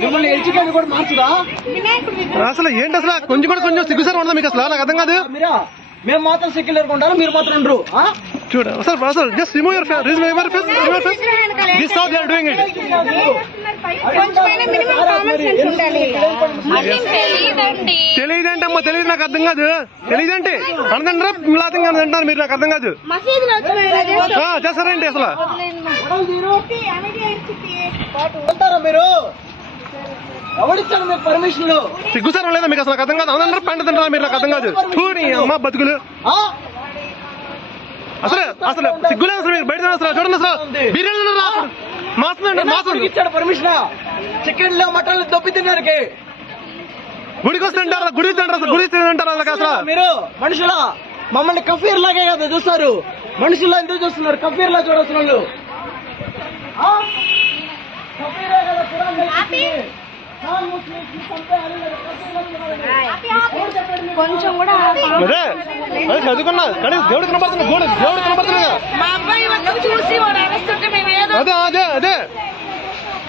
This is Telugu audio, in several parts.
మిమ్మల్ని కూడా మార్చుదా? అసలు ఏంటి అసలు? కొంచెం కూడా కొంచెం సిగ్గుసారి ఉండదు మీకు అసలు? నాకు అర్థం కాదు. మీరా? మేము మాత్రం సెక్యులర్ ఉంటారు మీరు మాత్రం ఉండరు? చూడు అసలు అసలు just remove your face remove your face remove your face this how they are doing it కొంచెమైనా మినిమం కామన్ సెన్స్ ఉండాలి అన్నీ తెలియదండి తెలియదేంటమ్మా తెలియదు నాకు అర్థం కాదు. తెలియదేంటి అనదంటారా మిలాతంగా అంటారు మీరు నాకు అర్థం కాదు. మసీదులో వచ్చి మేము ఇలా చేస్తాం. ఆ, చేస్తారేంటి అసలు? మీరు? ఎవరిచ్చాడు మీకు పర్మిషన్లు? సిగ్గుసారం లేదా మీకు అసలు నాకు అర్థం కాదు. అందరూ పంట తింటారా మీరు నాకు అర్థం కాదు. చూని అమ్మ బతుకులు. ఆ? అసలు అసలు సిగ్గులేదు అసలు మీరు. బయట అసలు చూడండి అసలు. బిర్యానీ ఎవరికి మాస్తుంది ఇచ్చాడు పర్మిషన్ చికెన్లో మటన్ దొబ్బి తిన్నారుకి గుడికి వస్తుంటారు గుడి తింటారు? అసలు గుడి తింటారు? వాళ్ళకి అసలు. మీరు మనుషుల? మమ్మల్ని కఫీర్ లాగే కదా చూస్తారు. మనుషుల్లో ఎందుకు చూస్తున్నారు? కఫీర్ లా చూడాల్సిన వాళ్ళు. ఆ? కఫీరే కదా కొంచెం కూడా చదువుకున్నా. కానీ దేవుడు దేవుడు అదే అదే అదే.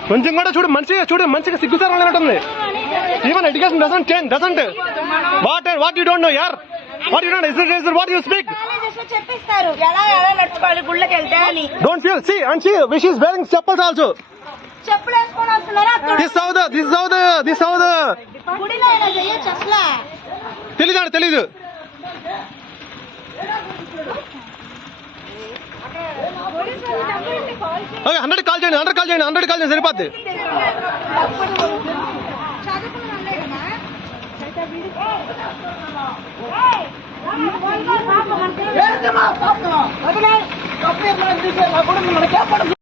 కొంచెం కూడా చూడు మంచిగా చూడు మంచిగా సిగ్గుసారం లేనట్టుంది. Even education doesn't change doesn't what what you don't know యార్ what you don't is what you speak కాలేజెస్లో చెప్పిస్తారు. ఎలా ఎలా నడుచుకోవాలి గుళ్ళకి వెళ్తే అని. Don't feel see and she wish is wearing chappals also చెప్పులు వేసుకొని వస్తున్నారా గుడిలో ఇలా అసలు తెలీదు తెలీదు. హండ్రెడ్ కాల్ చేయండి హండ్రెడ్ కాల్ చేయండి హండ్రెడ్ కాల్ చేయండి సరిపోద్ది. మనకేం